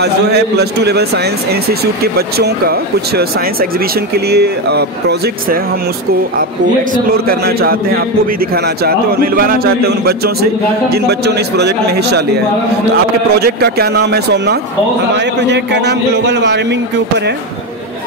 आज जो है +2 लेवल साइंस इंस्टीट्यूट के बच्चों का कुछ साइंस एग्जीबिशन के लिए प्रोजेक्ट्स है, हम उसको आपको एक्सप्लोर करना चाहते हैं, आपको भी दिखाना चाहते हैं और मिलवाना चाहते हैं उन बच्चों से जिन बच्चों ने इस प्रोजेक्ट में हिस्सा लिया है। तो आपके प्रोजेक्ट का क्या नाम है सोमनाथ? हमारे प्रोजेक्ट का नाम ग्लोबल वार्मिंग के ऊपर है।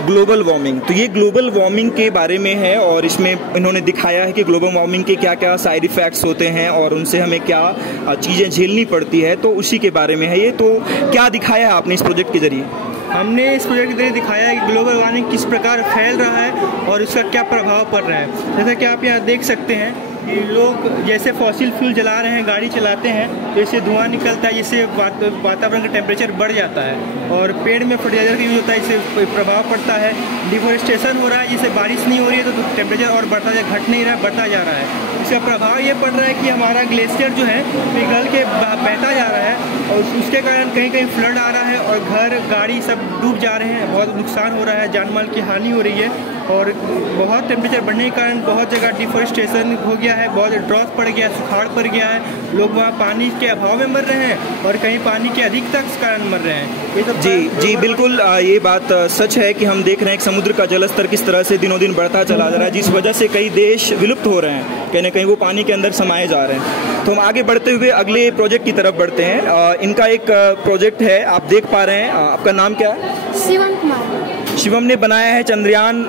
ग्लोबल वार्मिंग, तो ये ग्लोबल वार्मिंग के बारे में है और इसमें इन्होंने दिखाया है कि ग्लोबल वार्मिंग के क्या क्या साइड इफ़ेक्ट्स होते हैं और उनसे हमें क्या चीज़ें झेलनी पड़ती है, तो उसी के बारे में है ये। तो क्या दिखाया है आपने इस प्रोजेक्ट के जरिए? हमने इस प्रोजेक्ट के जरिए दिखाया है कि ग्लोबल वार्मिंग किस प्रकार फैल रहा है और इसका क्या प्रभाव पड़ रहा है। जैसा कि आप यहाँ देख सकते हैं कि लोग जैसे फॉसिल फ्यूल जला रहे हैं, गाड़ी चलाते हैं, तो इससे धुआं निकलता है, जिससे वातावरण का टेम्परेचर बढ़ जाता है और पेड़ में फर्टिलाइजर का यूज होता है, इससे प्रभाव पड़ता है। डिफोरेस्टेशन हो रहा है, जिससे बारिश नहीं हो रही है तो टेम्परेचर और बढ़ता घट नहीं रहा है, बढ़ता जा रहा है। इसका प्रभाव ये पड़ रहा है कि हमारा ग्लेशियर जो है पिघल के बहता जा रहा है और उसके कारण कहीं कहीं फ्लड आ रहा है और घर गाड़ी सब डूब जा रहे हैं, बहुत नुकसान हो रहा है, जान माल की हानि हो रही है और बहुत टेम्परेचर बढ़ने के कारण बहुत जगह डिफोरेस्टेशन हो गया है, बहुत ड्रॉट पड़ गया, सुखाड़ पड़ गया है, लोग वहाँ पानी के अभाव में मर रहे हैं और कहीं पानी के अधिकता के कारण मर रहे हैं। ये सब जी बिल्कुल, ये बात सच है कि हम देख रहे हैं कि समुद्र का जलस्तर किस तरह से दिनों दिन बढ़ता चला जा रहा है, जिस वजह से कई देश विलुप्त हो रहे हैं, कहीं ना कहीं वो पानी के अंदर समाये जा रहे हैं। तो हम आगे बढ़ते हुए अगले प्रोजेक्ट की तरफ बढ़ते हैं। इनका एक प्रोजेक्ट है, आप देख पा रहे हैं, आपका नाम क्या है? शिवम कुमार। शिवम ने बनाया है चंद्रयान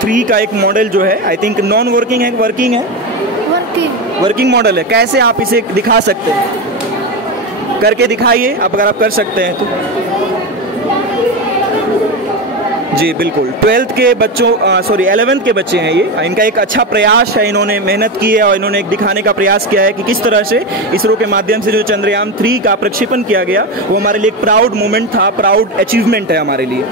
3 का एक मॉडल जो है, आई थिंक नॉन वर्किंग है, वर्किंग है, वर्किंग मॉडल है। कैसे आप इसे दिखा सकते हैं? करके दिखाइए आप, अगर आप कर सकते हैं तो। जी बिल्कुल, 12th के बच्चों 11th के बच्चे हैं ये। इनका एक अच्छा प्रयास है, इन्होंने मेहनत की है और इन्होंने एक दिखाने का प्रयास किया है कि किस तरह से इसरो के माध्यम से जो चंद्रयान 3 का प्रक्षेपण किया गया वो हमारे लिए एक प्राउड मोमेंट था, प्राउड अचीवमेंट है हमारे लिए।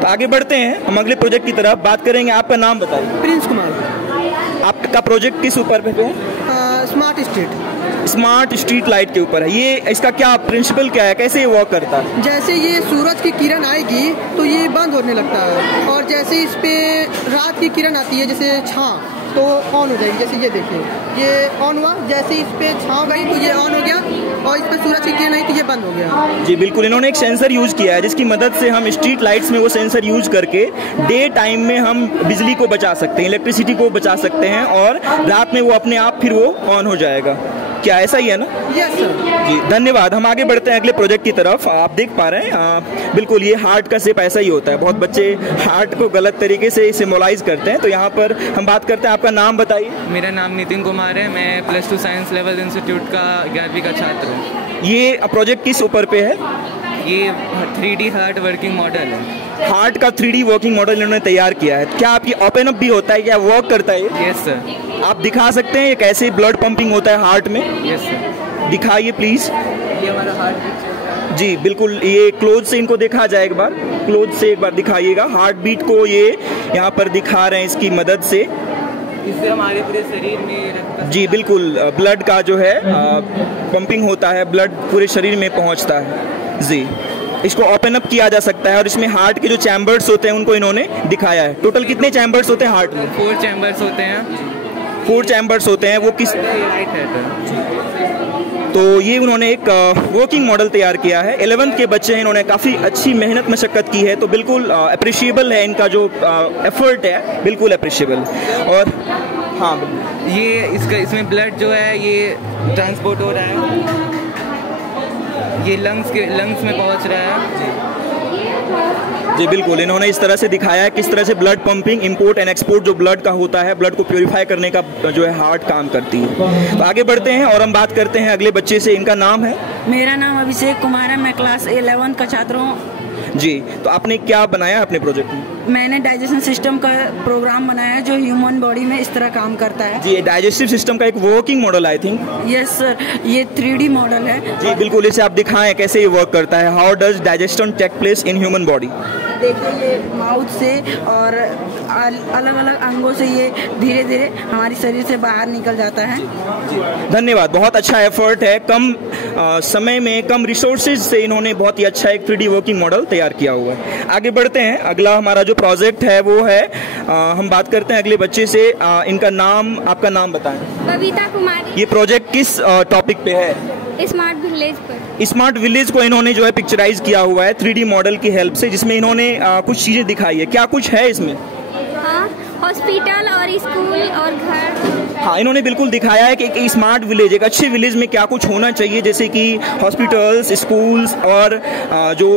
तो आगे बढ़ते हैं, हम अगले प्रोजेक्ट की तरफ बात करेंगे। आपका नाम बताइए। प्रिंस कुमार। आपका प्रोजेक्ट किस ऊपर पे है? स्मार्ट स्ट्रीट लाइट के ऊपर है। ये इसका क्या प्रिंसिपल क्या है, कैसे ये वर्क करता है? जैसे ये सूरज की किरण आएगी तो ये बंद होने लगता है और जैसे इस पे रात की किरण आती है, जैसे छाँव, तो ऑन हो जाएगी। जैसे ये देखिए, ये ऑन हुआ, जैसे इस पे छाँव गई तो ये ऑन हो गया और इस पे सूरज की किरण आई तो ये बंद हो गया। जी बिल्कुल, इन्होंने एक सेंसर यूज किया है जिसकी मदद से हम स्ट्रीट लाइट्स में वो सेंसर यूज करके डे टाइम में हम बिजली को बचा सकते हैं, इलेक्ट्रिसिटी को बचा सकते हैं और रात में वो अपने आप फिर वो ऑन हो जाएगा। क्या ऐसा ही है ना? Yes sir. जी धन्यवाद। हम आगे बढ़ते हैं अगले प्रोजेक्ट की तरफ। आप देख पा रहे हैं बिल्कुल ये हार्ट का शेप ऐसा ही होता है, बहुत बच्चे हार्ट को गलत तरीके से सिम्बोलाइज करते हैं। तो यहाँ पर हम बात करते हैं, आपका नाम बताइए। मेरा नाम नितिन कुमार है, मैं +2 साइंस लेवल इंस्टीट्यूट का 11वीं का छात्र हूँ। ये प्रोजेक्ट किस ऊपर पे है? ये 3D हार्ट वर्किंग मॉडल है। हार्ट का 3D वर्किंग मॉडल इन्होंने तैयार किया है। क्या आपकी ओपन अप भी होता है, क्या वर्क करता है? Yes sir. आप दिखा सकते हैं ये कैसे ब्लड पंपिंग होता है हार्ट में? Yes sir. दिखाइए प्लीज। ये हमारा हार्ट बीट। जी बिल्कुल, ये क्लोज से इनको देखा जाए, एक बार क्लोज से एक बार दिखाइएगा। हार्ट बीट को ये यहाँ पर दिखा रहे हैं इसकी मदद से। इससे हमारे पूरे शरीर में जी बिल्कुल, ब्लड का जो है पंपिंग होता है, ब्लड पूरे शरीर में पहुँचता है। जी इसको ओपन अप किया जा सकता है और इसमें हार्ट के जो चैम्बर्स होते हैं उनको इन्होंने दिखाया है। टोटल कितने चैम्बर्स होते हैं हार्ट में? 4 चैम्बर्स होते हैं। 4 चैम्बर्स होते हैं। वो किस राइट है तो ये उन्होंने एक वर्किंग मॉडल तैयार किया है। 11th के बच्चे हैं, इन्होंने काफ़ी अच्छी मेहनत मशक्क़त की है, तो बिल्कुल अप्रिशिएबल है इनका जो एफर्ट है, बिल्कुल अप्रिशिएबल। और हाँ ये इसमें ब्लड जो है ये ट्रांसपोर्ट हो रहा है, ये लंग्स में पहुंच रहा है। जी बिल्कुल, इन्होंने इस तरह से दिखाया है किस तरह से blood pumping, import and export जो ब्लड का होता है, ब्लड को प्योरीफाई करने का जो है हार्ट काम करती है। तो आगे बढ़ते हैं और हम बात करते हैं अगले बच्चे से। इनका नाम है? मेरा नाम अभिषेक कुमार है, मैं क्लास 11th का छात्र हूँ। जी, तो आपने क्या बनाया अपने प्रोजेक्ट में? मैंने डाइजेशन सिस्टम का प्रोग्राम बनाया है जो ह्यूमन बॉडी में इस तरह काम करता है। जी, डाइजेस्टिव सिस्टम का एक working model I think. Yes sir, ये 3D मॉडल है। जी बिल्कुल, इसे आप दिखाएं कैसे ये वर्क करता है। How does digestion take place in human body? देखिए, ये माउथ से और अलग अलग अंगों से ये धीरे धीरे हमारे शरीर से बाहर निकल जाता है। धन्यवाद, बहुत अच्छा एफर्ट है। कम समय में कम रिसोर्सेज से इन्होंने बहुत ही अच्छा एक 3D वर्किंग मॉडल तैयार किया हुआ है। आगे बढ़ते हैं, अगला हमारा जो प्रोजेक्ट है वो है हम बात करते हैं अगले बच्चे से। इनका नाम, आपका नाम बताएं। बबीता कुमारी। ये प्रोजेक्ट किस टॉपिक पे है? स्मार्ट विलेज पर। स्मार्ट विलेज को इन्होंने जो है पिक्चराइज किया हुआ है 3D मॉडल की हेल्प से, जिसमें इन्होंने कुछ चीज़ें दिखाई है। क्या कुछ है इसमें? हाँ, हॉस्पिटल और स्कूल और घर। हाँ, इन्होंने बिल्कुल दिखाया है कि एक स्मार्ट विलेज, एक अच्छे विलेज में क्या कुछ होना चाहिए, जैसे कि हॉस्पिटल्स, स्कूल्स और जो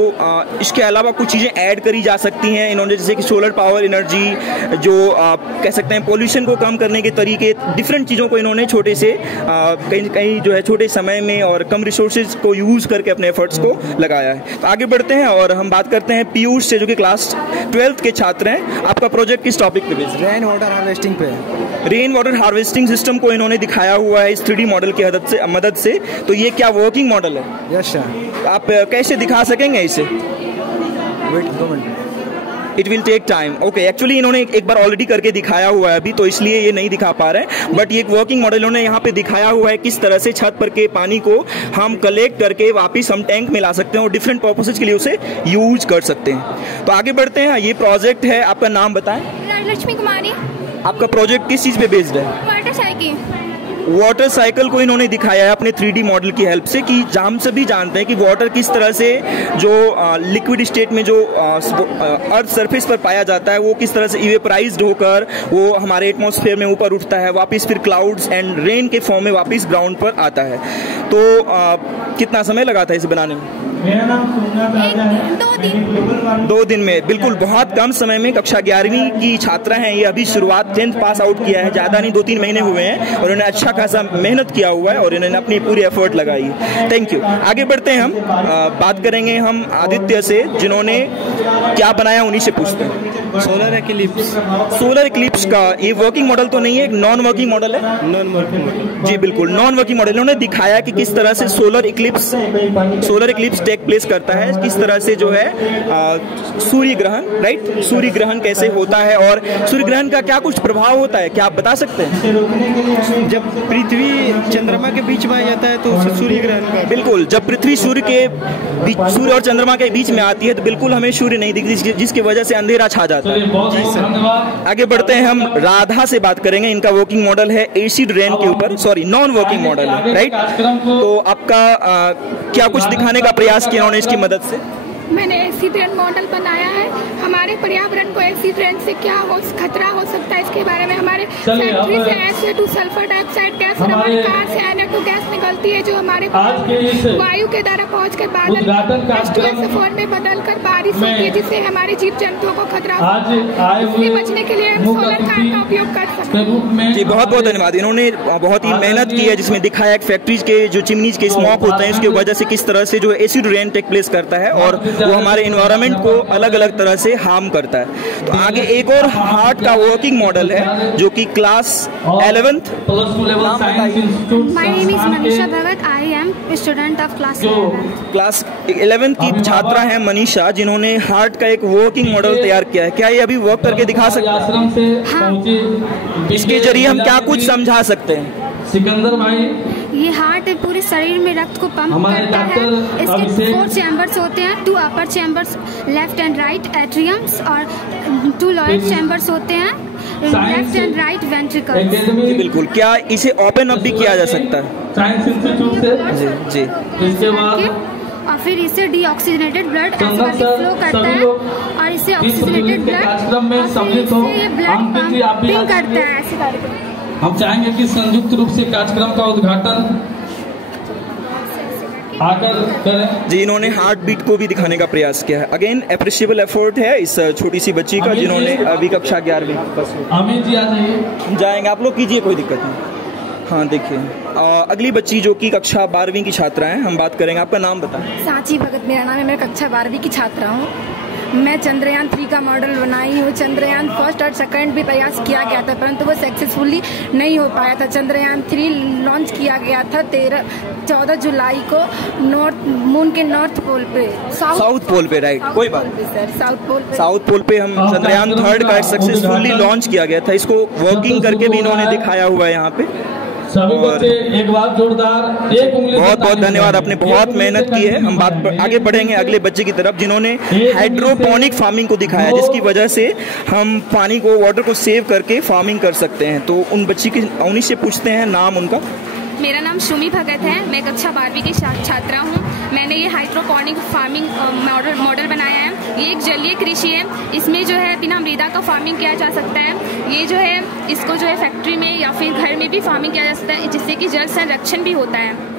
इसके अलावा कुछ चीज़ें ऐड करी जा सकती हैं इन्होंने, जैसे कि सोलर पावर एनर्जी, जो कह सकते हैं पोल्यूशन को कम करने के तरीके, डिफरेंट चीज़ों को इन्होंने छोटे से कहीं कहीं जो है छोटे समय में और कम रिसोर्सेज को यूज़ करके अपने एफर्ट्स को लगाया है। तो आगे बढ़ते हैं और हम बात करते हैं पीयूष से, जो कि क्लास 12th के छात्र हैं। आपका प्रोजेक्ट किस टॉपिक पे बेस्ड है? रेन वाटर हार्वेस्टिंग पे। रेन वाटर हार्वेस्टिंग सिस्टम को इन्होंने दिखाया हुआ है इस 3D मॉडल की मदद से। तो ये क्या वर्किंग मॉडल है? Yes sir. आप कैसे दिखा सकेंगे इसे? Wait 2 minute. It will take time. Okay, actually इन्होंने एक बार ऑलरेडी करके दिखाया हुआ है अभी, तो इसलिए ये नहीं दिखा पा रहे हैं। बट ये एक वर्किंग मॉडल इन्होंने यहाँ पे दिखाया हुआ है, किस तरह से छत पर के पानी को हम कलेक्ट करके वापस हम टैंक में ला सकते हैं और डिफरेंट पर्पसेज के लिए उसे यूज कर सकते हैं। तो आगे बढ़ते हैं। ये प्रोजेक्ट है, आपका नाम बताएं। लक्ष्मी कुमारी। आपका प्रोजेक्ट किस चीज़ पे बेस्ड है? Water cycle. वाटर साइकिल को इन्होंने दिखाया है अपने 3D मॉडल की हेल्प से, कि हम सभी जानते हैं कि वाटर किस तरह से जो लिक्विड स्टेट में जो अर्थ सरफेस पर पाया जाता है, वो किस तरह से इवेपराइज्ड होकर वो हमारे एटमॉस्फेयर में ऊपर उठता है, वापस फिर क्लाउड्स एंड रेन के फॉर्म में वापस ग्राउंड पर आता है। तो कितना समय लगा था इसे बनाने में? मेरा नाम सोमनाथ। 2 दिन में, बिल्कुल बहुत कम समय में। कक्षा 11वीं की छात्रा हैं ये, अभी शुरुआत 10th पास आउट किया है, ज़्यादा नहीं 2-3 महीने हुए हैं और इन्होंने अच्छा खासा मेहनत किया हुआ है और इन्होंने अपनी पूरी एफर्ट लगाई है। Thank you. आगे बढ़ते हैं हम, बात करेंगे हम आदित्य से, जिन्होंने क्या बनाया उन्हीं से पूछते हैं। Solar eclipse. सोलर एक्लिप्स का ये वर्किंग मॉडल तो नहीं है, एक नॉन वर्किंग मॉडल है? Non working model. जी बिल्कुल, नॉन वर्किंग मॉडल। इन्होंने दिखाया कि किस तरह से सोलर इक्लिप्स टेक प्लेस करता है, किस तरह से जो है सूर्य ग्रहण, राइट, सूर्य ग्रहण कैसे होता है और सूर्य ग्रहण का क्या कुछ प्रभाव होता है, क्या आप बता सकते हैं? जब पृथ्वी चंद्रमा के बीच में आ जाता है तो सूर्य ग्रहण का। बिल्कुल, जब पृथ्वी सूर्य और चंद्रमा के बीच में आती है तो बिल्कुल हमें सूर्य नहीं दिखती, जिसकी वजह से अंधेरा छा जाता है। जी सर। आगे बढ़ते हैं, हम राधा से बात करेंगे। इनका वर्किंग मॉडल है एसिड रेन के ऊपर, सॉरी नॉन वर्किंग मॉडल है, राइट। तो आपका क्या कुछ दिखाने का प्रयास किया उन्होंने इसकी मदद से? मैंने एसिड रेन मॉडल बनाया है। हमारे पर्यावरण को एसिड रेन से क्या खतरा हो सकता है, इसके बारे में। हमारे फैक्ट्री से SO2 सल्फर डाइऑक्साइड गैस और हमारी कार से NO2 गैस निकलती है, जो हमारे वायु के द्वारा पहुंचकर बादल फॉर्म में बदलकर बारिश होती है, जिससे हमारे जीव जंतुओं को खतरा होता है। इससे बचने के लिए हम सोलर कार का उपयोग कर सकते हैं। जी बहुत बहुत धन्यवाद। इन्होंने बहुत ही मेहनत की है, जिसमें दिखाया कि फैक्ट्रीज के जो चिमनीज के स्मोक होते हैं, उसकी वजह से किस तरह से जो एसिड रेन टेक प्लेस करता है और वो हमारे इन्वायरमेंट को अलग अलग तरह से हार्म करता है। तो आगे एक और हार्ट का वर्किंग मॉडल है, जो कि class 11th। My name is Manisha Bhagat. I am student of class 11th की छात्रा है मनीषा, जिन्होंने हार्ट का एक वर्किंग मॉडल तैयार किया है। क्या ये अभी वर्क करके दिखा सकते हैं? हाँ। इसके जरिए हम क्या कुछ समझा सकते हैं? सिकंदर भाई, ये हार्ट पूरे शरीर में रक्त को पंप करता है। इसके 4 चैम्बर्स होते हैं, 2 अपर chambers left and right atriums और 2 लोअर चैम्बर्स होते हैं लेफ्ट एंड राइट वेंट्रिकल्स। बिल्कुल, क्या इसे ओपन अप भी किया जा सकता है? साइंस इंस्टीट्यूट से। जी। इसके बाद और फिर इसे डीऑक्सीजनेटेड ब्लड फ्लो करता है और इसे ऑक्सीजनेटेड ब्लड ये ब्लड पंपिंग करता है। ऐसे करके हम चाहेंगे कि संयुक्त रूप से कार्यक्रम का उद्घाटन आकर करें। जी, इन्होंने हार्ट बीट को भी दिखाने का प्रयास किया है। अगेन अप्रिशिएबल एफर्ट है इस छोटी सी बच्ची का, जिन्होंने अभी कक्षा 11वीं अमित जी आ जाइए। जाएंगे, आप लोग कीजिए, कोई दिक्कत नहीं। हाँ देखिए, अगली बच्ची जो कि कक्षा 12वीं की छात्रा है, हम बात करेंगे। आपका नाम बताएं। सांची भगत मेरा नाम है। मैं कक्षा 12वीं की छात्रा हूँ। मैं चंद्रयान 3 का मॉडल बनाई हूँ। चंद्रयान फर्स्ट और सेकंड भी प्रयास किया गया था, परंतु वो सक्सेसफुली नहीं हो पाया था। चंद्रयान 3 लॉन्च किया गया था 14 जुलाई को मून के नॉर्थ पोल पे, साउथ पोल पे, राइट, कोई बात सर, साउथ पोल पे हम चंद्रयान 3 का सक्सेसफुली लॉन्च किया गया था। इसको वर्किंग करके भी इन्होंने दिखाया हुआ है यहाँ पे। सभी बच्चे एक बार जोरदार एक उंगली। बहुत बहुत धन्यवाद, आपने बहुत मेहनत की है। हम आगे बढ़ेंगे अगले बच्चे की तरफ, जिन्होंने हाइड्रोपोनिक फार्मिंग को दिखाया, जिसकी वजह से हम पानी को, वाटर को सेव करके फार्मिंग कर सकते हैं। तो उन बच्ची की उन्हीं से पूछते हैं नाम उनका। मेरा नाम शुमी भगत है। मैं कक्षा 12वीं की छात्रा हूँ। मैंने ये हाइड्रोपोनिक फार्मिंग मॉडल बनाया है। ये एक जलीय कृषि है। इसमें जो है बिना मृदा का फार्मिंग किया जा सकता है। ये जो है इसको जो है फैक्ट्री में या फिर घर में भी फार्मिंग किया जा सकता है, जिससे कि जल संरक्षण भी होता है।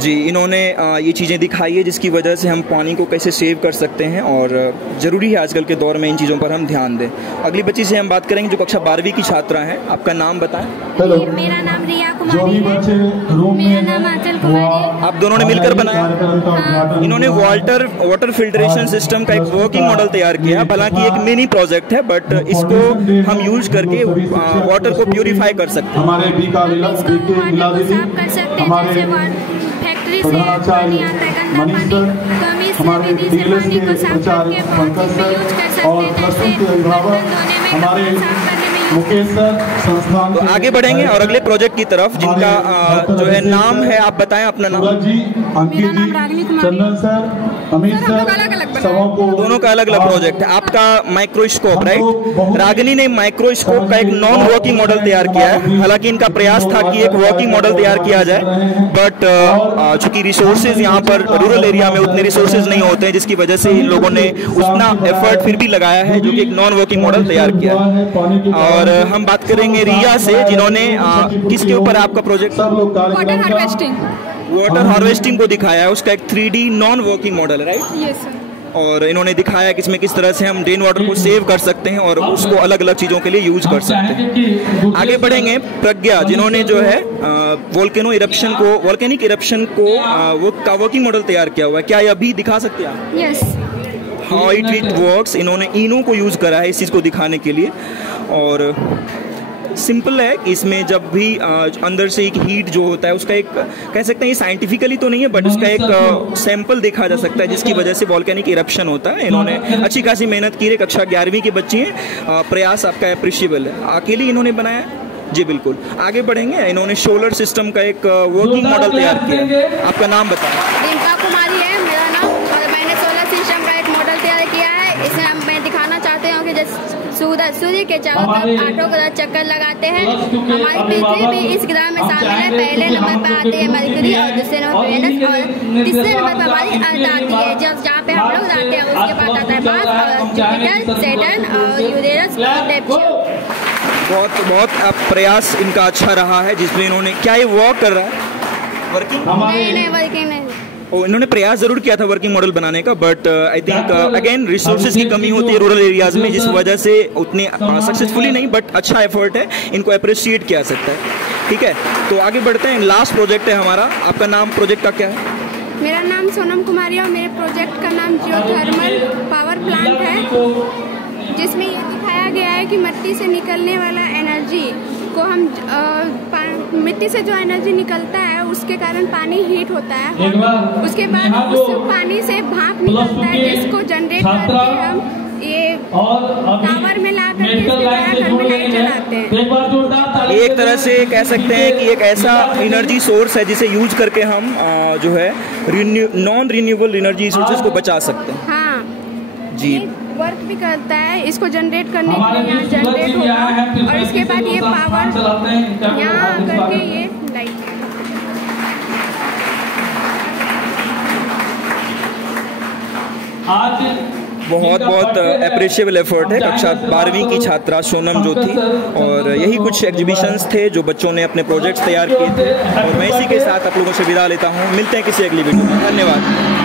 जी, इन्होंने ये चीज़ें दिखाई है जिसकी वजह से हम पानी को कैसे सेव कर सकते हैं, और ज़रूरी है आजकल के दौर में इन चीज़ों पर हम ध्यान दें। अगली बच्ची से हम बात करेंगे जो कक्षा 12वीं की छात्रा है। आपका नाम बताएं। मेरा नाम रिया कुमारी है। मेरा नाम आंचल कुमारी है। आप दोनों ने मिलकर बनाया। हाँ। इन्होंने वाटर फिल्ट्रेशन सिस्टम का एक वर्किंग मॉडल तैयार किया। हालांकि एक मिनी प्रोजेक्ट है, बट इसको हम यूज करके वाटर को प्यूरिफाई कर सकते हैं। फैक्ट्री से पानी आता है, गंदा पानी, तो हम इस विधि से पानी को साफ करके बहुत चीज में यूज कर सकते हैं, जैसे बर्तन धोने में, कपड़े साफ करने में। तो आगे बढ़ेंगे और अगले प्रोजेक्ट की तरफ, जिनका जो है नाम है, आप बताएं अपना नाम। मेरा नाम रागिनी कुमारी। दोनों का अलग अलग प्रोजेक्ट है। आपका माइक्रोस्कोप, राइट? रागिनी ने माइक्रोस्कोप का एक नॉन वर्किंग मॉडल तैयार किया है। हालांकि इनका प्रयास था कि एक वर्किंग मॉडल तैयार किया जाए, बट चूंकि रिसोर्सेज यहाँ पर रूरल एरिया में उतने रिसोर्सेज नहीं होते हैं, जिसकी वजह से इन लोगों ने उतना एफर्ट फिर भी लगाया है, जो कि एक नॉन वर्किंग मॉडल तैयार किया है। और हम बात करेंगे रिया से, जिन्होंने किसके ऊपर आपका project? Water harvesting. Water harvesting को दिखाया है। उसका एक 3D नॉन वर्किंग मॉडल है, राइट? Yes sir. और इन्होंने दिखाया कि इसमें किस तरह से हम रेन वाटर को सेव कर सकते हैं और उसको अलग अलग चीज़ों के लिए यूज कर सकते हैं। आगे बढ़ेंगे प्रज्ञा, जिन्होंने जो है वोल्केनिक इरप्शन को वो का वर्किंग मॉडल तैयार किया हुआ है। क्या ये अभी दिखा सकते हैं आप? यस। How it works. इन्होंने इनो को यूज करा है इस चीज़ को दिखाने के लिए। और सिंपल है कि इसमें जब भी अंदर से एक हीट जो होता है, उसका एक कह सकते हैं, साइंटिफिकली तो नहीं है, बट उसका एक सैंपल देखा जा सकता है, जिसकी वजह से वॉल्केनिक इरप्शन होता है। इन्होंने अच्छी खासी मेहनत की है। कक्षा 11वीं की बच्ची हैं। प्रयास आपका अप्रिशिएबल है। अकेले इन्होंने बनाया? जी बिल्कुल। आगे बढ़ेंगे। इन्होंने सोलर सिस्टम का एक वर्किंग मॉडल तैयार किया। आपका नाम बताएं। रिंका कुमारी है मेरा नाम, और मैंने सोलर सिस्टम का एक मॉडल तैयार किया है। इसमें मैं दिखाना चाहती हूँ कि जैसे सूर्य के चारों तरफ 8 ग्रह चक्कर लगाते हैं। हमारी पृथ्वी भी इस ग्रह में शामिल है। पहले नंबर पर आती है मरकरी, और दूसरे नंबर पर वेनस, और तीसरे नंबर पर हमारी अर्थ आती है, जहाँ पे हम लोग जाते हैं। उसके बाद आता है मार्स और जुपिटर, सैटर्न और यूरेनस, नेपच्यून। बहुत प्रयास इनका अच्छा रहा है, जिसमें इन्होंने क्या ये वर्क कर रहा है? वर्किंग नहीं, वर्किंग नहीं। इन्होंने प्रयास जरूर किया था वर्किंग मॉडल बनाने का, but I think again resources की कमी होती है रूरल एरियाज में, जिस वजह से उतने सक्सेसफुली नहीं, बट अच्छा एफर्ट है। इनको अप्रिशिएट किया सकता है। ठीक है, तो आगे बढ़ते हैं। लास्ट प्रोजेक्ट है हमारा। आपका नाम, प्रोजेक्ट का क्या है? मेरा नाम सोनम कुमारी है और मेरे प्रोजेक्ट का नाम जियोथर्मल पावर प्लांट है, जिसमें ये दिखाया गया है कि मिट्टी से निकलने वाला एनर्जी को हम मिट्टी से जो एनर्जी निकलता है उसके कारण पानी हीट होता है। उसके बाद उस पानी से भाप निकलता है, जिसको जनरेट करके हम ये टावर में ला करके घर में लाइट जलाते हैं। एक तरह से कह सकते हैं कि एक ऐसा एनर्जी सोर्स है जिसे यूज करके हम जो है नॉन रिन्यूएबल एनर्जी रिसोर्सेज को बचा सकते हैं। हाँ जी, वर्क भी करता है। इसको जनरेट करने के लिए यहाँ जनरेट होगा, और इसके बाद ये पावर यहाँ आकर के ये लाइट। बहुत अप्रिशिएबल एफर्ट है। कक्षा 12वीं की छात्रा सोनम जो थी, और यही कुछ एग्जीबिशंस थे जो बच्चों ने अपने प्रोजेक्ट्स तैयार किए थे। और मैं इसी के साथ आप लोगों से विदा लेता हूँ। मिलते हैं किसी अगली वीडियो में। धन्यवाद।